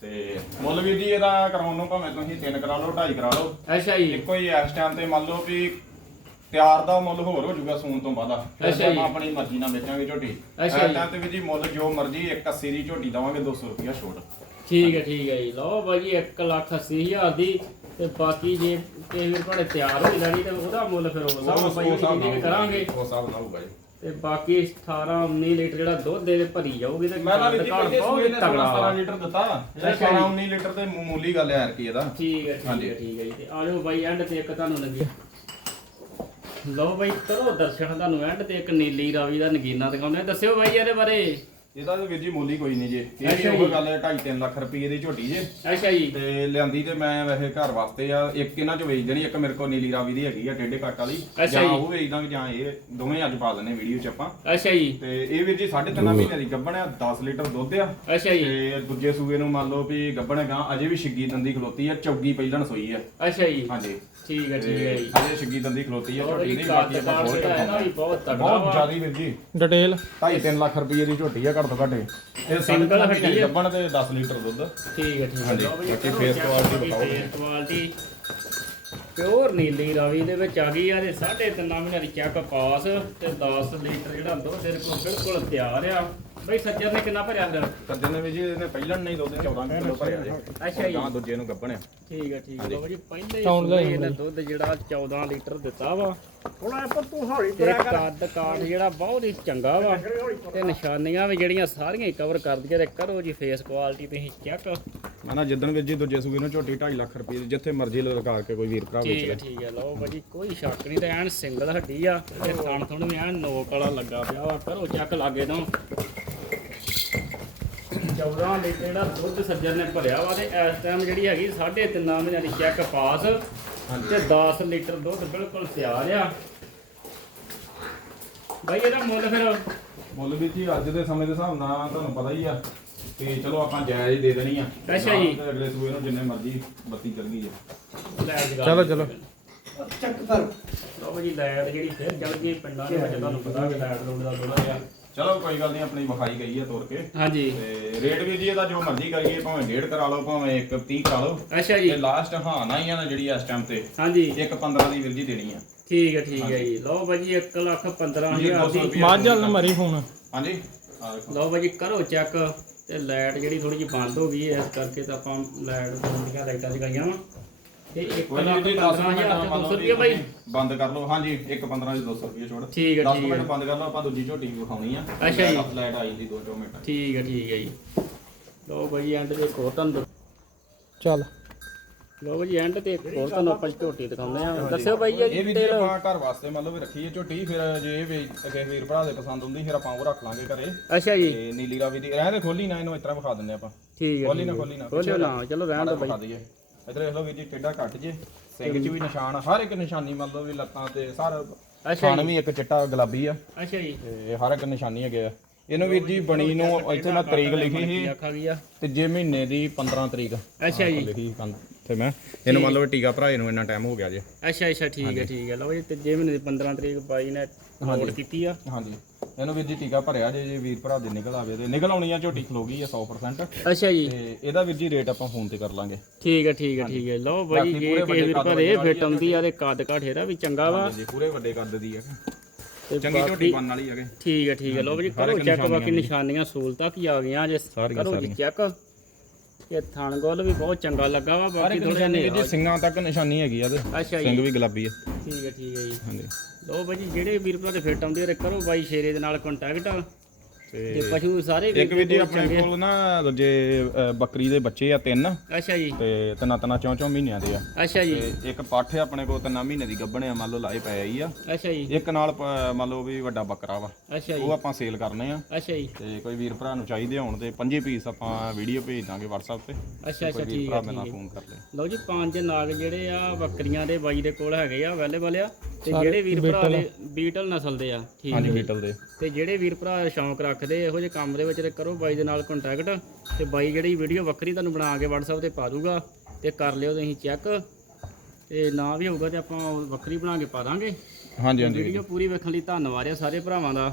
ਤੇ ਮੁੱਲ ਵੀਰ ਜੀ ਇਹਦਾ ਕਰਾਉਣ ਨੂੰ ਭਾਵੇਂ ਤੁਸੀਂ 3 ਕਰਾ ਲਓ 2.5 ਕਰਾ ਲਓ। ਅੱਛਾ ਜੀ। ਇੱਕੋ ਹੀ ਇਸ ਟਾਈਮ ਤੇ ਮੰਨ ਲਓ ਵੀ ਤਿਆਰ ਦਾ ਮੁੱਲ ਹੋਰ ਹੋ ਜਾਊਗਾ ਸੂਣ ਤੋਂ ਬਾਅਦ। ਫਿਰ ਅੱਛਾ ਜੀ। ਆਪਾਂ ਆਪਣੀ ਮਰਜ਼ੀ ਨਾਲ ਵੇਚਾਂਗੇ ਝੋਟੀ। ਇਸ ਅੱਛਾ ਜੀ। ਟਾਈਮ ਤੇ ਵੀਰ ਜੀ ਮੁੱਲ ਜੋ ਮਰਜ਼ੀ 180 ਦੀ ਝੋਟੀ ਦਵਾਂਗੇ 200 ਰੁਪਇਆ ਛੋਟ। ਠੀਕ ਹੈ ਠੀਕ ਹੈ ਜੀ। ਲਓ ਬਾਈ ਜੀ 1 ਲੱਖ 80 ਹਜ਼ਾਰ ਦੀ ਤੇ ਬਾਕੀ ਜੇ ਕਿਸੇ ਵੀਰ ਤੁਹਾਡੇ ਤਿਆਰ ਹੋ ਜਾਣੀ ਤੇ ਉਹਦਾ ਮੁੱਲ ਫਿਰ ਹਿਸਾਬ ਨਾਲ ਬਾਈ ਜੀ ਵੀ ਕਰਾਂਗੇ? ਉਸ ਹਿਸਾਬ ਨਾਲ ਹੋਊਗਾ ਜੀ। ਤੇ ਬਾਕੀ 18 19 ਲੀਟਰ ਜਿਹੜਾ ਦੁੱਧ ਦੇ ਭਰੀ ਜਾਊਗੀ ਤੇ ਮੈਂ ਨਾ ਵੀਰ ਜੀ ਪਹਿਲੇ ਬਹੁਤ ਸੂਏ ਨੇ ਤਗੜਾ 17 ਵਾ। ਲੀਟਰ ਦਿੱਤਾ ਅੱਛਾ ਜੀ। 18 19 ਲੀਟਰ ਤੇ ਮਾਮੂਲੀ ਗੱਲ ਹੈ ਕੀ ਇਹਦਾ ਠੀਕ ਹੈ ਠੀਕ ਹਾਂਜੀ। ਹੈ ਠੀਕ ਹੈ ਜੀ ਤੇ ਆ ਜਾਓ ਬਾਈ ਐਂਡ ਤੇ ਇੱਕ ਤੁਹਾਨੂੰ ਲੱਗੀ ਲਓ ਬਾਈ ਕਰੋ ਦਰਸ਼ਨ ਤੁਹਾਨੂੰ ਐਂਡ ਤੇ ਇੱਕ ਨੀਲੀ ਰਾਵੀ ਦਾ ਨਗੀਨਾ ਦਿਖਾਉਂਦੇ। ਦੱਸਿਓ ਬਾਈ ਇਹਦੇ ਬਾਰੇ ਇਹਦਾ ਤੇ ਵੀਰ ਜੀ ਮੁੱਲ ਹੀ ਕੋਈ ਨਹੀਂ ਜੇ। ਇਹ ਅੱਛਾ ਵੀ ਜੀ। ਉਹ ਗੱਲ ਹੈ 2.5 3 ਲੱਖ ਰੁਪਏ ਦੀ ਝੋਟੀ ਜੇ। ਅੱਛਾ ਜੀ। ਤੇ ਲਿਆਂਦੀ ਤੇ ਮੈਂ ਵੈਸੇ ਘਰ ਵਾਸਤੇ ਆ ਇੱਕ ਇਹਨਾਂ ਚ ਵੇਚ ਦੇਣੀ ਇੱਕ ਮੇਰੇ ਕੋਲ ਨੀਲੀ ਰਾਵੀ ਦੀ ਹੈਗੀ ਆ ਟੇਡੇ ਕੱਟ ਵਾਲੀ। ਅੱਛਾ ਜਾਂ ਜੀ। ਉਹ ਵੇਚ ਦਾਂਗੇ ਜਾਂ ਇਹ ਦੋਵੇਂ ਅੱਜ ਪਾ ਦਿੰਨੇ ਵੀਡੀਓ ਚ ਆਪਾਂ। ਅੱਛਾ ਜੀ। ਤੇ ਇਹ ਵੀਰ ਜੀ 3.5 ਮਹੀਨੇ ਦੀ ਗੱਭਣ ਆ 10 ਲੀਟਰ ਦੁੱਧ ਆ। ਅੱਛਾ ਜੀ। ਤੇ ਦੂਜੇ ਸੂਏ ਨੂੰ ਮੰਨ ਲਓ ਵੀ ਗੱਭਣ ਗਾਂ ਅਜੇ ਵੀ ਛਿੱਗੀ ਦੰਦੀ ਖਲੋਤੀ ਆ ਚੌਗੀ ਪਹਿਲਣ ਸੋਈ ਆ। ਅੱਛਾ ਜੀ। ਹਾਂਜੀ। ਠੀਕ ਹੈ ਠੀਕ ਹੈ ਜੀ। ਅਜੇ ਛਿੱਗੀ ਦੰਦੀ ਖਲੋਤੀ ਆ ਔਰ ਝੋਟੀ ਇਹ ਦੀ ਕਾਟ ਬਾਕੀ ਆਪਾਂ ਕਾਟ ਹੋਰ ਜਿਹੜਾ ਹੈ ਨਾ ਵੀ ਬਹੁਤ ਤਗੜਾ ਬਹੁਤ ਵਾ। ਜ਼ਿਆਦੀ ਵੀਰ ਜੀ। ਡਿਟੇਲ 2.5 ਲੱਖ ਰੁਪਏ ਦੀ ਝੋਟੀ ਆ ਘੱਟ ਤੋਂ ਘੱਟ ਇਹ। ਸਿੰਗਲ ਹੱਡੀ ਆ। ਗੱਭਣ ਤੇ 10 ਲੀਟਰ ਦੁੱਧ। ਠੀਕ ਹੈ ਠੀਕ ਹੈ। ਹਾਂਜੀ, ਬਾਕੀ quality ਬਾਕੀ ਦਿਖਾਓ। face quality ਪਿਓਰ ਨੀਲੀ ਰਾਵੀ ਦੇ ਵਿੱਚ ਆ ਗਈ ਆ ਤੇ 3.5 ਮਹੀਨੇ ਦੀ ਚੈੱਕ ਪਾਸ ਤੇ 10 ਲੀਟਰ ਜਿਹੜਾ ਦੁੱਧ ਤੇਰੇ ਕੋਲ ਬਿਲਕੁਲ ਤਿਆਰ ਆ। ਬਈ ਸੱਜਰ ਨੇ ਕਿੰਨਾ ਭਰਿਆ ਫਿਰ? ਸੱਜੇ ਨੇ ਵੀ ਜੀ ਇਹਨੇ ਪਹਿਲਣ ਨਹੀਂ ਦੁੱਧ 14 ਕਿਲੋ ਭਰਿਆ ਜੇ। ਅੱਛਾ ਜੀ। ਗਾਂ ਦੂਜੇ ਨੂੰ ਗੱਭਣ ਆ। ਠੀਕ ਹੈ ਠੀਕ ਹੈ ਲਓ ਜੀ ਪਹਿਲੇ ਹੀ ਇਹਨੇ ਦੁੱਧ ਜਿਹੜਾ 14 ਲੀਟਰ ਦਿੱਤਾ ਵਾ। ਥੋੜਾ ਪਰ ਤੂੰ ਹੌਲੀ ਤੇ ਕੱਦ ਕਾਠ ਜਿਹੜਾ ਬਹੁਤ ਹੀ ਚੰਗਾ ਵਾ। ਤੇ ਨਿਸ਼ਾਨੀਆਂ ਵੀ ਜਿਹੜੀਆਂ ਸਾਰੀਆਂ ਕਵਰ ਕਰ ਦਈਏ ਤੇ ਕਰੋ ਜੀ ਫੇਸ ਕੁਆਲਿਟੀ ਤੁਸੀਂ ਚੈੱਕ ਮੈਂ ਨਾ ਜਿੱਦਣ ਵੀ ਜੀ ਦੂਜੇ ਸੂਏ ਨੂੰ ਝੋਟੀ 2.5 ਲੱਖ ਰੁਪਏ ਜਿੱਥੇ ਮਰਜ਼ੀ ਲਗਾ ਕੇ ਕੋਈ ਵੀਰ ਭਰਾ ਵੇਚ ਠੀਕ ਹੈ ਲੈ। ਠੀਕ ਹੈ ਲਓ ਭਾਜੀ ਕੋਈ ਸ਼ੱਕ ਨਹੀਂ ਤੇ ਐਨ ਸਿੰਗਲ ਹੱਡੀ ਆ ਤੇ ਥਣ ਥਣ ਵੀ ਐਨ ਨੋਕ ਵਾਲਾ ਲੱਗਾ ਪਿਆ ਵਾ। ਕਰੋ ਚੱਕ ਲਾਗੇ ਤੋਂ। 14 ਲੀਟਰ ਜਿਹੜਾ ਦੁੱਧ ਸੱਜਰ ਨੇ ਭਰਿਆ ਵਾ ਤੇ ਇਸ ਟਾਈਮ ਜਿਹੜੀ ਹੈਗੀ 3.5 ਮਹੀਨਿਆਂ ਦੀ ਚੈੱਕ ਪਾਸ ਤੇ 10 ਲੀਟਰ ਦੁੱਧ ਬਿਲਕੁਲ ਤਿਆਰ ਆ। ਭਾਈ ਇਹਦਾ ਮੁੱਲ ਫਿਰ? ਮੁੱਲ ਵੀ ਜੀ ਅੱਜ ਦੇ ਸਮੇਂ ਦੇ ਹਿਸਾਬ ਨਾਲ ਤੁਹਾਨੂੰ ਪਤਾ ਹੀ ਆ ਤੇ ਚਲੋ ਆਪਾਂ ਜਾਇਜ਼ ਹੀ ਦੇ ਦੇਣੀ ਆ। ਅੱਛਾ ਜੀ। ਤੇ ਅਗਲੇ ਸੂਏ ਨੂੰ ਜਿੰਨੇ ਮਰਜ਼ੀ ਬੱਤੀ ਚੱਲ ਗਈ ਆ। ਚਲੋ, ਚਲੋ। ਚੱਕ ਕਰ ਲਓ ਭਾਜੀ ਲਾਈਟ ਜਿਹੜੀ ਫਿਰ ਚੱਲ ਗਈ ਪਿੰਡਾਂ ਦੇ ਵਿੱਚ ਤੁਹਾਨੂੰ ਪਤਾ ਕਿ ਲਾਈਟ ਰੋਡ ਦਾ ਥੋੜਾ ਜਿਹਾ ਚਲੋ ਕੋਈ ਗੱਲ ਨਹੀਂ ਆਪਣੀ ਵਿਖਾਈ ਗਈ ਆ ਤੋਰ ਕੇ। ਹਾਂਜੀ। ਤੇ ਰੇਟ ਵੀ ਜੀ ਇਹਦਾ ਜੋ ਮਰਜ਼ੀ ਕਰੀਏ ਭਾਵੇਂ ਡੇਢ ਕਰਾ ਲਓ ਭਾਵੇਂ ਇੱਕ 30 ਕਰਾ ਲਓ। ਅੱਛਾ ਤੇ ਜੀ ਲਾਸਟ ਹਾਂ ਨਾ ਹੀ ਆ ਨਾ ਜਿਹੜੀ ਇਸ ਟਾਈਮ ਤੇ ਹਾਂਜੀ। ਇੱਕ 15 ਦੀ ਵੀਰ ਜੀ ਦੇਣੀ ਆ। ਠੀਕ ਹੈ ਠੀਕ ਹੈ ਜੀ। ਲਓ ਭਾਜੀ 1 ਲੱਖ 15000 ਦੀ ਮਾਝ ਵਾਲ ਮਰੀ ਫੋਨ। ਹਾਂਜੀ ਲਓ ਭਾਜੀ ਕਰੋ ਚੈੱਕ ਤੇ ਲਾਈਟ ਜਿਹੜੀ ਥੋੜੀ ਜਿਹੀ ਬੰਦ ਹੋ ਗਈ ਹੈ ਇਸ ਕਰਕੇ ਤਾਂ ਆਪਾਂ ਲਾਈਟ ਦੀਆਂ ਲਾਈਟਾਂ ਜਗਾਈਆਂ ਵਾ ਤੇ 1 ਕੋਈ ਲੱਖ ਨਹੀਂ 10 ਮਿੰਟ 15000 ਤੇ ਮੰਨ 200 ਲਓ ਰੁਪਏ ਭਾਈ ਬੰਦ ਕਰ ਲਓ। ਹਾਂਜੀ ਇੱਕ 15 ਦੀ 200 ਰੁਪਏ ਛੋੜ ਠੀਕ ਹੈ 10 ਠੀਕ ਮਿੰਟ ਹੈ। ਬੰਦ ਕਰ ਲਓ ਆਪਾਂ ਦੂਜੀ ਝੋਟੀ ਵਿਖਾਉਣੀ ਆ। ਅੱਛਾ ਜੀ। ਲਾਈਟ ਆਈ ਦੀ 2 ਮਿੰਟ। ਠੀਕ ਹੈ ਠੀਕ ਹੈ ਜੀ। ਲਓ ਭਾਜੀ ਐਂਡ ਤੇ ਕੋਟਨ ਚੱਲ। ਲਓ ਭਾਜੀ ਐਂਡ ਤੇ ਇੱਕ ਹੋਰ ਤੁਹਾਨੂੰ ਆਪਾਂ ਝੋਟੀ ਦਿਖਾਉਂਦੇ ਆ ਦੱਸਿਓ ਭਾਈ ਇਹ ਜੀ ਵੀ ਤੇਲ ਆਪਾਂ ਘਰ ਵਾਸਤੇ ਮੰਨ ਲਓ ਵੀ ਰੱਖੀ ਹੈ ਝੋਟੀ ਫਿਰ ਜੇ ਇਹ ਵੇਚ ਕਿਸੇ ਵੀਰ ਭਰਾ ਦੇ ਪਸੰਦ ਹੁੰਦੀ ਫਿਰ ਆਪਾਂ ਉਹ ਰੱਖ ਲਾਂਗੇ ਘਰੇ। ਅੱਛਾ ਜੀ। ਤੇ ਨੀਲੀ ਰਾਵੀ ਦੀ ਰਹਿ ਤੇ ਖੋਲੀ ਨਾ ਇਹਨੂੰ ਇਸ ਤਰ੍ਹਾਂ ਵਿਖਾ ਦਿੰਦੇ ਆਪਾਂ। ਠੀਕ ਹੈ ਖੋਲੀ ਠੀਕ ਨਾ ਹੈ। ਖੋਲੀ ਨਾ। ਖੋਲਿਓ ਨਾ ਚਲੋ ਰਹਿਣ ਭਾਈ ਦਈਏ। ਇਧਰ ਦੇਖ ਲਓ ਵੀਰ ਜੀ ਕਿੱਡਾ ਕੱਟ ਜੇ। ਸਿੰਘ 'ਚ ਵੀ ਨਿਸ਼ਾਨ ਆ, ਹਰ ਇੱਕ ਨਿਸ਼ਾਨੀ ਮੰਨ ਲਓ ਵੀ ਲੱਤਾਂ ਤੇ ਸਾਰਾ ਅੱਛਾ ਖਾਣ ਵੀ ਇੱਕ ਚਿੱਟਾ ਗੁਲਾਬੀ ਆ। ਅੱਛਾ ਜੀ। ਤੇ ਹਰ ਇੱਕ ਨਿਸ਼ਾਨੀ ਹੈਗੇ ਆ। ਇਹਨੂੰ ਵੀਰ ਜੀ ਬਣੀ ਨੂੰ ਇੱਥੇ ਮੈਂ ਤਰੀਕ ਲਿਖੀ ਸੀ। ਆਖਾ ਗਿਆ ਤੀਜੇ ਮਹੀਨੇ ਦੀ 15 ਤਰੀਕ। ਅੱਛਾ ਜੀ। ਲਿਖੀ ਕੰਨ ਤੇ ਮੈਂ। ਇਹਨੂੰ ਮੰਨ ਲਓ ਵੀ ਟੀਕਾ ਭਰਾਏ ਨੂੰ ਇੰਨਾ ਟਾਈਮ ਹੋ ਗਿਆ ਜੇ। ਅੱਛਾ ਅੱਛਾ ਠੀਕ ਹੈ ਠੀਕ ਹੈ। ਲਓ ਜੀ ਤੀਜੇ ਮਹੀਨੇ ਦੀ 15 ਤਰੀਕ ਬਾਈ ਨੇ ਨੋਟ ਕੀਤੀ ਆ। ਹਾਂਜੀ। ਇਹਨੂੰ ਵੀਰ ਜੀ ਟੀਕਾ ਭਰਿਆ ਜੇ ਜੇ ਵੀਰ ਭਰਾ ਦੇ ਨਿਕਲ ਆਵੇ ਤੇ ਨਿਕਲ ਆਉਣੀ ਆ ਝੋਟੀ ਖਲੋ ਗਈ ਆ 100% ਅੱਛਾ ਜੀ। ਤੇ ਇਹਦਾ ਵੀਰ ਜੀ ਰੇਟ ਆਪਾਂ ਫੋਨ ਤੇ ਕਰ ਲਾਂਗੇ। ਠੀਕ ਹੈ ਠੀਕ ਹੈ ਠੀਕ ਹੈ ਲਓ ਬਾਈ ਬਾਕੀ ਵੀਰ ਵੱਡੇ ਘਰੇ ਕੱਦ ਫਿੱਟ ਆਉਂਦੀ ਆ ਤੇ ਕੱਦ ਕਾਠੇਰਾ ਵੀ ਚੰਗਾ ਵਾ। ਜੀ ਪੂਰੇ ਵੱਡੇ ਕੱਦ ਦੀ ਆ। ਤੇ ਚੰਗੀ ਝੋਟੀ ਬਾਕੀ ਬਣਨ ਵਾਲੀ ਹੈਗੇ ਠੀਕ ਹੈ ਠੀਕ ਹੈ ਲਓ ਜੀ ਕਰੋ ਚੈੱਕ ਬਾਕੀ ਨਿਸ਼ਾਨੀਆਂ ਸਹੂਲਤਾਂ ਕੀ ਆ ਗਈਆਂ ਜੇ। ਸਾਰੀਆਂ, ਕਰੋ ਜੀ ਚੈੱਕ ਇਹ ਥਣ ਗੋਲ ਵੀ ਬਹੁਤ ਚੰਗਾ ਲੱਗਾ ਵਾ ਬਾਕੀ ਥੋੜਾ ਜਿਹਾ ਵੀਰ ਜੀ ਸਿੰਘਾਂ ਤੱਕ ਨਿਸ਼ਾਨੀ ਹੈਗੀ ਆ ਤੇ ਅੱਛਾ ਜੀ। ਸਿੰਘ ਵੀ ਗੁਲਾਬੀ ਆ। ਠੀਕ ਹੈ ਠੀਕ ਹੈ ਜੀ। ਹਾਂਜੀ। ਲਓ ਬਾਈ ਜੀ ਜਿਹੜੇ ਵੀਰ ਭਰਾ ਦੇ ਫਿੱਟ ਆਉਂਦੇ ਆ ਕਰੋ ਬਾਈ ਸ਼ੇਰੇ ਦੇ ਨਾਲ ਕੰਟੈਕਟ ਤੇ ਪਸ਼ੂ ਸਾਰੇ ਇੱਕ ਵੀ ਜੀ ਆਪਣੇ ਕੋਲ ਨਾ ਦੂਜੇ ਬੱਕਰੀ ਦੇ ਬੱਚੇ ਆ ਤਿੰਨ। ਅੱਛਾ ਜੀ। ਤੇ ਤਿੰਨਾਂ ਤਿੰਨਾਂ ਚੌਂ ਚੌਂ ਮਹੀਨਿਆਂ ਦੇ ਆ। ਅੱਛਾ ਜੀ। ਤੇ ਇੱਕ ਪੱਠ ਆਪਣੇ ਕੋਲ ਤਿੰਨਾਂ ਮਹੀਨੇ ਦੀ ਗੱਭਣ ਆ ਮੰਨ ਲਓ ਲਾਏ ਪਏ ਆਈ ਆ। ਅੱਛਾ ਜੀ। ਇੱਕ ਨਾਲ ਮੰਨ ਲਓ ਵੀ ਵੱਡਾ ਬੱਕਰਾ ਵਾ। ਅੱਛਾ ਜੀ। ਉਹ ਆਪਾਂ ਸੇਲ ਕਰਨੇ ਆ। ਅੱਛਾ ਜੀ। ਤੇ ਕੋਈ ਵੀਰ ਭਰਾ ਨੂੰ ਚਾਹੀਦੇ ਹੋਣ ਤੇ ਪੰਜੇ ਪੀਸ ਆਪਾਂ ਵੀਡੀਓ ਭੇਜ ਦਾਂਗੇ WhatsApp ਤੇ। ਅੱਛਾ ਅੱਛਾ ਠੀਕ ਆ ਫੋਨ ਕਰ ਲੈ। ਲਓ ਜੀ ਪੰਜ ਨਾਗ ਜਿਹੜੇ ਆ ਬੱਕਰੀਆਂ ਦੇ ਬਾਈ ਦੇ ਕੋਲ ਹੈਗੇ ਆ ਅਵੇਲੇਬਲ ਆ। ਤੇ ਜਿਹੜੇ ਵੀਰ ਭਰਾ ਦੇ ਬੀਟਲ ਨਸਲ ਦੇ ਆ ਠੀਕ ਹਾਂਜੀ ਬੀਟਲ ਦੇ। ਤੇ ਜਿਹੜੇ ਵੀਰ ਭਰਾ ਸ਼ੌਂਕ ਰੱਖਦੇ ਇਹੋ ਜਿਹੇ ਕੰਮ ਦੇ ਵਿੱਚ ਤੇ ਕਰੋ ਬਾਈ ਦੇ ਨਾਲ ਕੰਟੈਕਟ ਤੇ ਬਾਈ ਜਿਹੜੀ ਵੀਡੀਓ ਵੱਖਰੀ ਤੁਹਾਨੂੰ ਬਣਾ ਕੇ WhatsApp ਤੇ ਪਾ ਦੂਗਾ ਤੇ ਕਰ ਲਿਓ ਤੁਸੀਂ ਚੈੱਕ ਤੇ ਨਾ ਵੀ ਹੋਊਗਾ ਤੇ ਆਪਾਂ ਉਹ ਵੱਖਰੀ ਬਣਾ ਕੇ ਪਾ ਦਾਂਗੇ। ਹਾਂਜੀ ਹਾਂਜੀ ਵੀਡੀਓ ਪੂਰੀ ਵੇਖਣ ਲਈ ਧੰਨਵਾਦ ਆ ਸਾਰੇ ਭਰਾਵਾਂ ਦਾ।